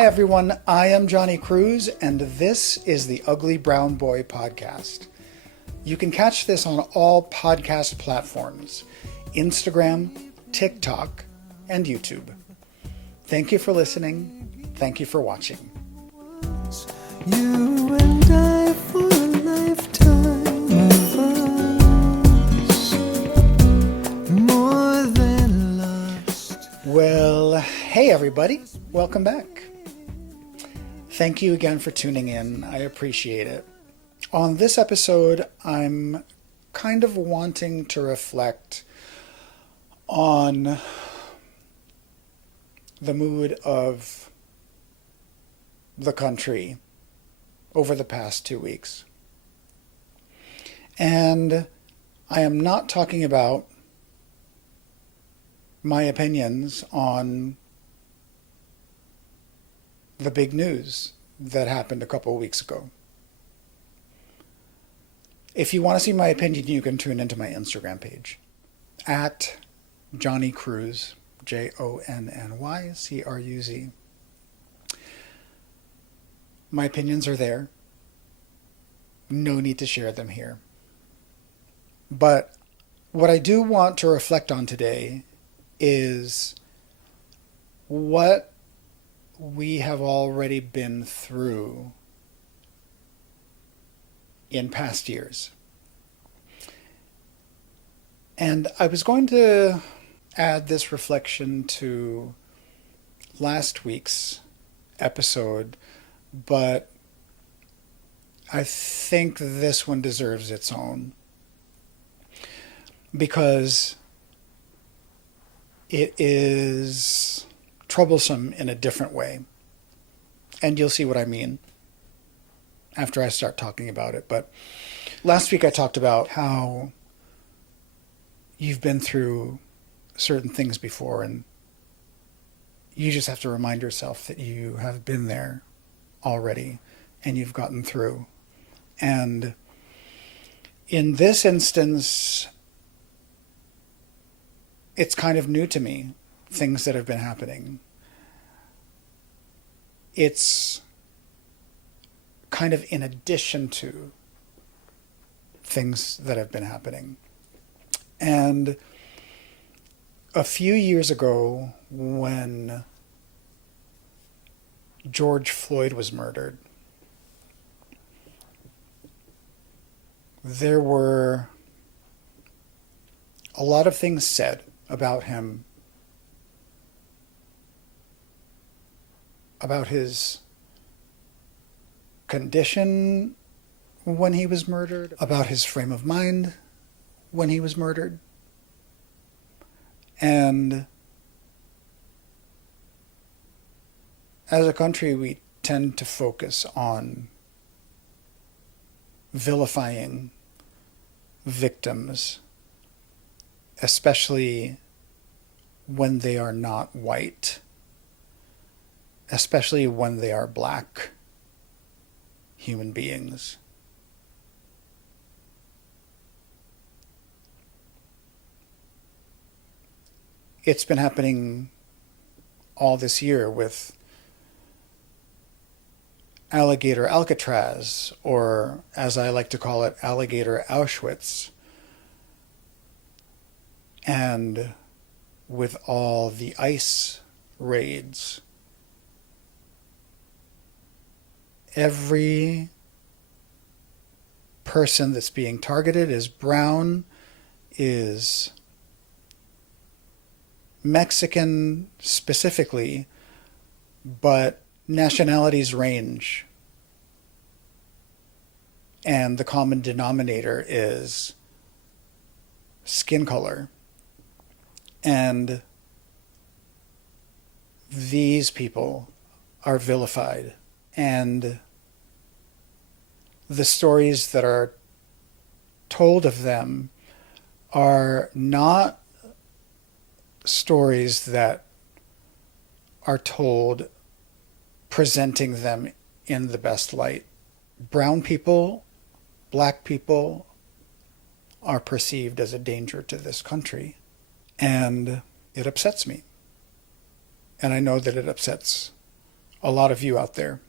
Hi everyone, I am Jonny Cruz, and this is the Ugly Brown Boy podcast. You can catch this on all podcast platforms, Instagram, TikTok, and YouTube. Thank you for listening. Thank you for watching. You and I for a lifetime of us, more than lust. Well, hey everybody, welcome back. Thank you again for tuning in. I appreciate it. On this episode, I'm kind of wanting to reflect on the mood of the country over the past 2 weeks. And I am not talking about my opinions on the big news that happened a couple of weeks ago. If you want to see my opinion, you can tune into my Instagram page at Jonny Cruz, JONNYCRUZ. My opinions are there. No need to share them here. But what I do want to reflect on today is what we have already been through in past years. And I was going to add this reflection to last week's episode, but I think this one deserves its own because it is troublesome in a different way. And you'll see what I mean after I start talking about it. But last week I talked about how you've been through certain things before, and you just have to remind yourself that you have been there already and you've gotten through. And in this instance, it's kind of new to me, things that have been happening. It's kind of in addition to things that have been happening. And a few years ago, when George Floyd was murdered, there were a lot of things said about him, about his condition when he was murdered, about his frame of mind when he was murdered. And as a country, we tend to focus on vilifying victims, especially when they are not white, especially when they are black human beings. It's been happening all this year with Alligator Alcatraz, or as I like to call it, Alligator Auschwitz, and with all the ICE raids. Every person that's being targeted is brown, is Mexican specifically, but nationalities range. And the common denominator is skin color. And these people are vilified. And the stories that are told of them are not stories that are told presenting them in the best light. Brown people, black people are perceived as a danger to this country. And it upsets me. And I know that it upsets a lot of you out there.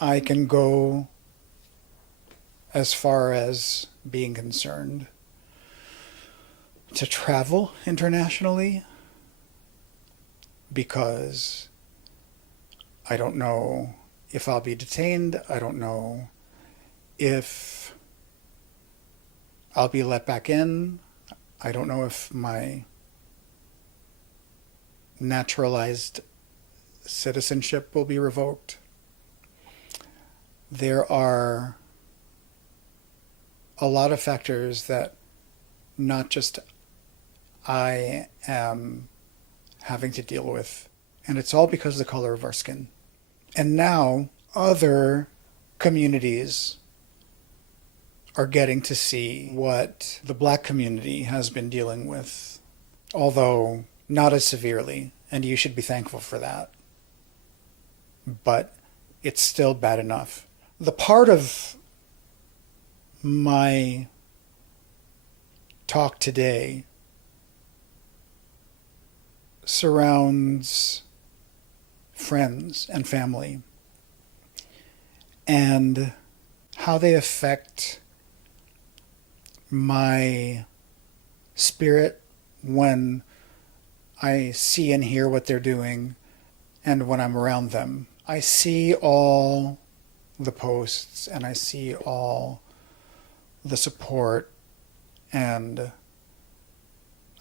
I can go as far as being concerned to travel internationally because I don't know if I'll be detained. I don't know if I'll be let back in. I don't know if my naturalized citizenship will be revoked. There are a lot of factors that not just I am having to deal with, and it's all because of the color of our skin. And now other communities are getting to see what the Black community has been dealing with, although not as severely, and you should be thankful for that. But it's still bad enough. The part of my talk today surrounds friends and family and how they affect my spirit when I see and hear what they're doing and when I'm around them. I see all the posts and I see all the support and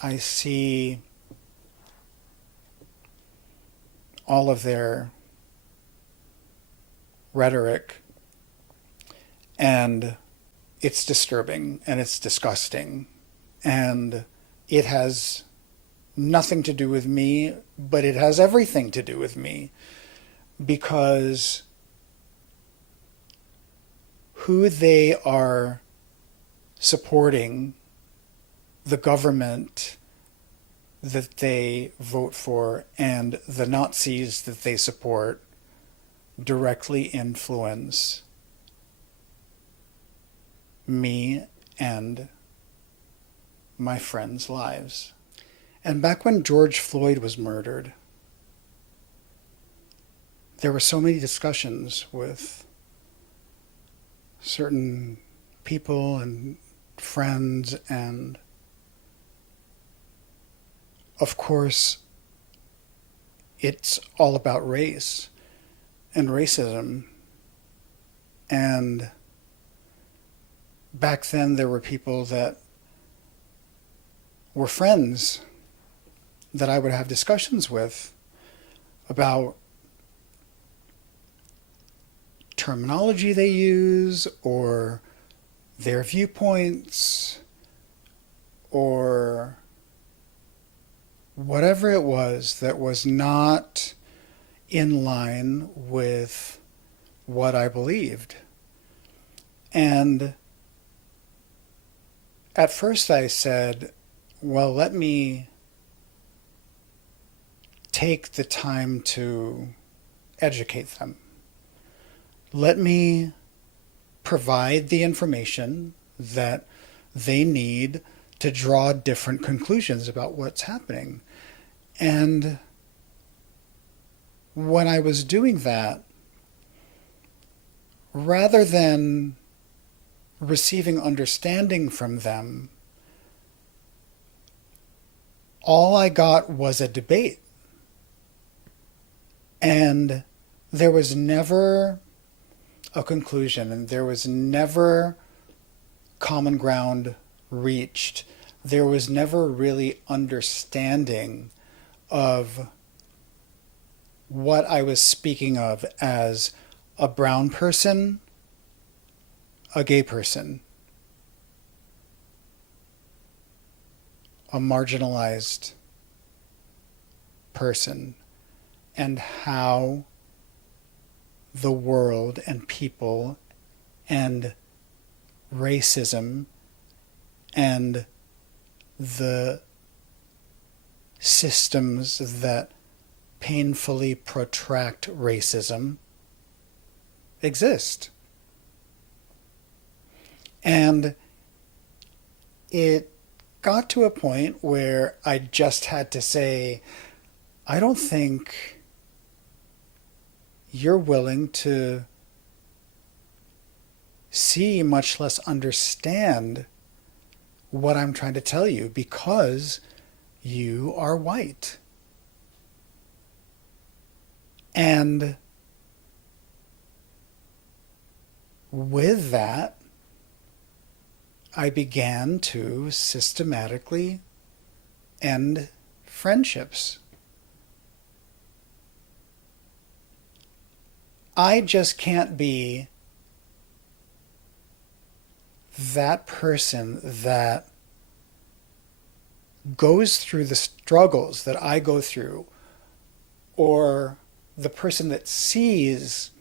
I see all of their rhetoric, and it's disturbing and it's disgusting, and it has nothing to do with me, but it has everything to do with me, because who they are supporting, the government that they vote for and the Nazis that they support, directly influence me and my friends' lives. And back when George Floyd was murdered, there were so many discussions with certain people and friends, and of course it's all about race and racism. And back then there were people that were friends that I would have discussions with about terminology they use or their viewpoints or whatever it was that was not in line with what I believed. And at first I said, well, let me take the time to educate them. Let me provide the information that they need to draw different conclusions about what's happening. And when I was doing that, rather than receiving understanding from them, all I got was a debate. And there was never a conclusion, and there was never common ground reached. There was never really understanding of what I was speaking of as a brown person, a gay person, a marginalized person, and how the world and people and racism and the systems that painfully protract racism exist. And it got to a point where I just had to say, I don't think you're willing to see, much less understand, what I'm trying to tell you because you are white. And with that, I began to systematically end friendships. I just can't be that person that goes through the struggles that I go through, or the person that sees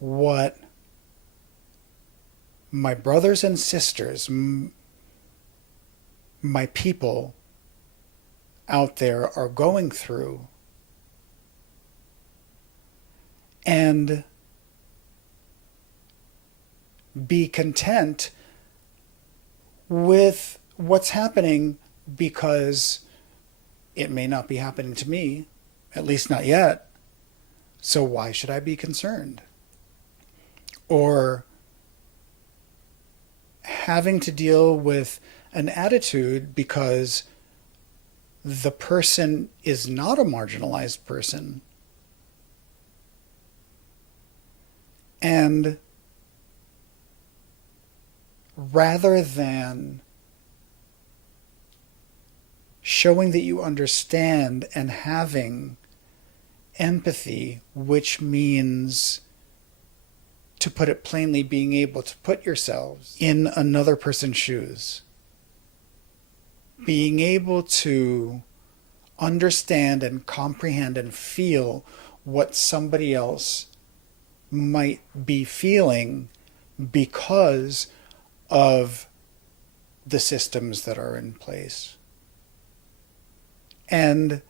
what my brothers and sisters, my people out there are going through, and be content with what's happening because it may not be happening to me, at least not yet. So why should I be concerned? Or having to deal with an attitude because the person is not a marginalized person. And rather than showing that you understand and having empathy, which means, to put it plainly, being able to put yourselves in another person's shoes, being able to understand and comprehend and feel what somebody else might be feeling because of the systems that are in place. And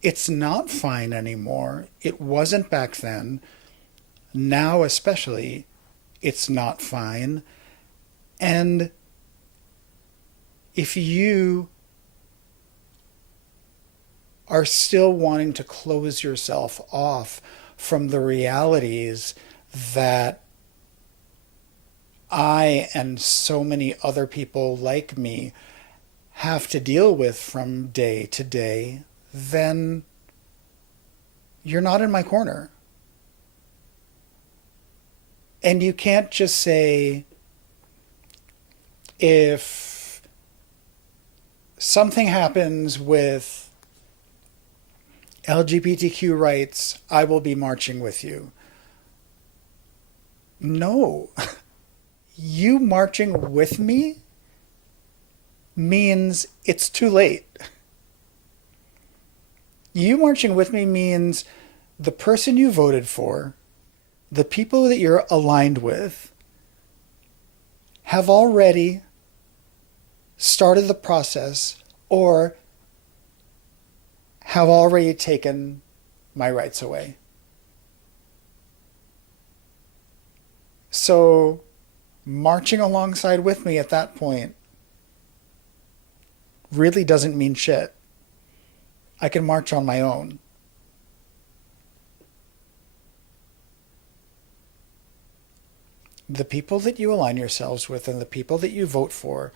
it's not fine anymore. It wasn't back then. Now especially, it's not fine. And if you are still wanting to close yourself off from the realities that I and so many other people like me have to deal with from day to day, then you're not in my corner. And you can't just say, if something happens with LGBTQ rights, I will be marching with you. No. You marching with me means it's too late. You marching with me means the person you voted for, the people that you're aligned with, have already started the process or have already taken my rights away. So marching alongside with me at that point really doesn't mean shit. I can march on my own. The people that you align yourselves with and the people that you vote for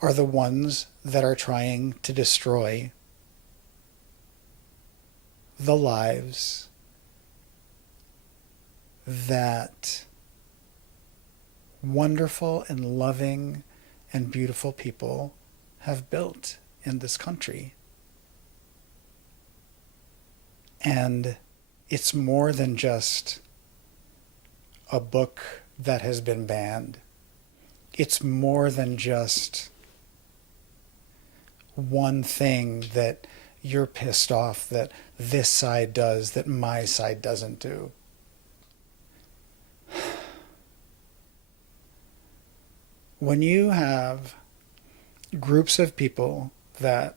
are the ones that are trying to destroy the lives that wonderful and loving and beautiful people have built in this country. And it's more than just a book that has been banned. It's more than just one thing that you're pissed off that this side does that my side doesn't do. When you have groups of people that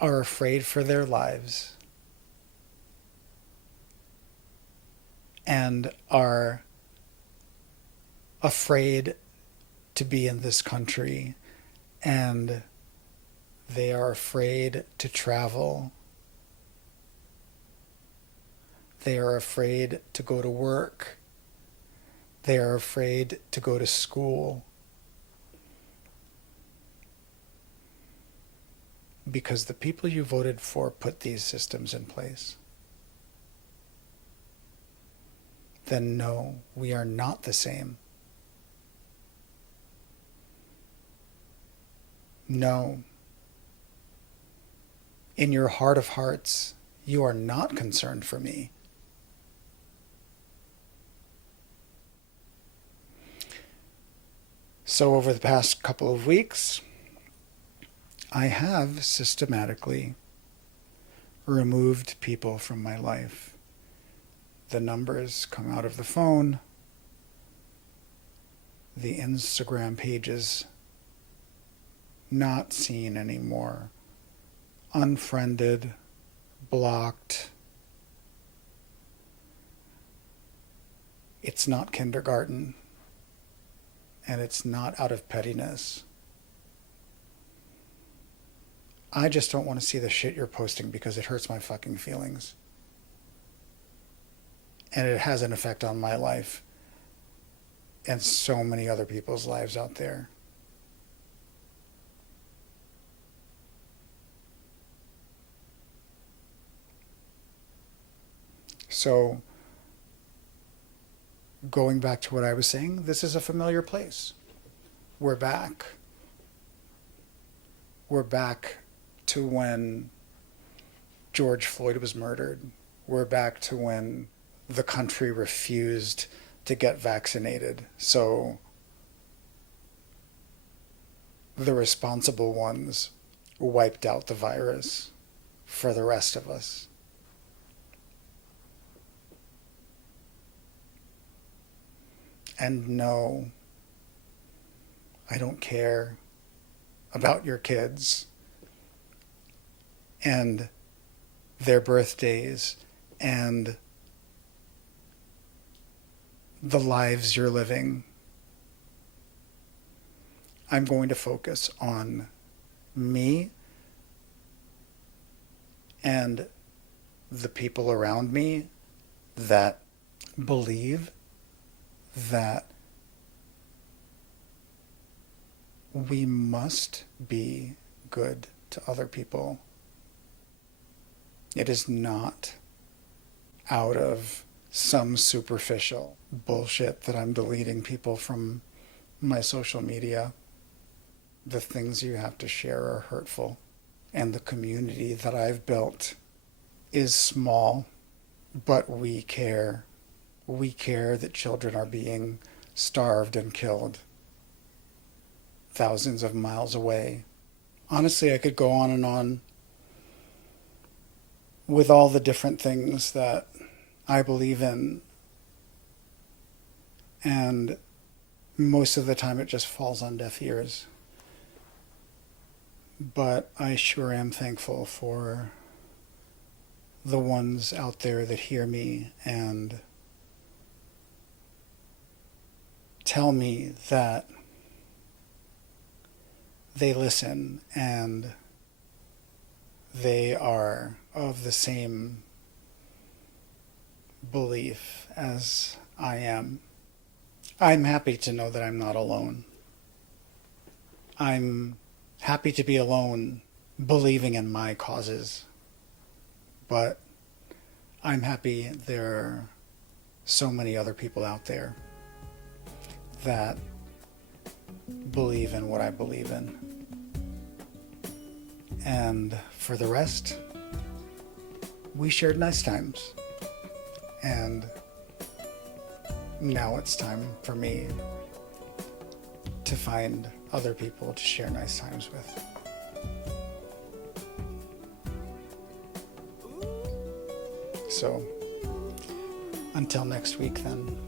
are afraid for their lives and are afraid to be in this country, and they are afraid to travel, They are afraid to go to work. They are afraid to go to school. Because the people you voted for put these systems in place. Then no, we are not the same. No. In your heart of hearts, you are not concerned for me. So over the past couple of weeks, I have systematically removed people from my life. The numbers come out of the phone. The Instagram pages not seen anymore. Unfriended, blocked. It's not kindergarten, and it's not out of pettiness. I just don't want to see the shit you're posting because it hurts my fucking feelings. And it has an effect on my life and so many other people's lives out there. So, going back to what I was saying, this is a familiar place. We're back. We're back to when George Floyd was murdered. We're back to when the country refused to get vaccinated. So the responsible ones wiped out the virus for the rest of us. And no, I don't care about your kids and their birthdays and the lives you're living. I'm going to focus on me and the people around me that believe that we must be good to other people. It is not out of some superficial bullshit that I'm deleting people from my social media. The things you have to share are hurtful. And the community that I've built is small, but we care. We care that children are being starved and killed thousands of miles away. Honestly, I could go on and on with all the different things that I believe in. And most of the time it just falls on deaf ears. But I sure am thankful for the ones out there that hear me and tell me that they listen and they are of the same belief as I am. I'm happy to know that I'm not alone. I'm happy to be alone believing in my causes. But I'm happy there are so many other people out there that believe in what I believe in. And for the rest, we shared nice times. And now it's time for me to find other people to share nice times with. So, until next week then,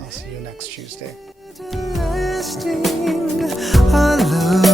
I'll see you next Tuesday. Lasting, our love.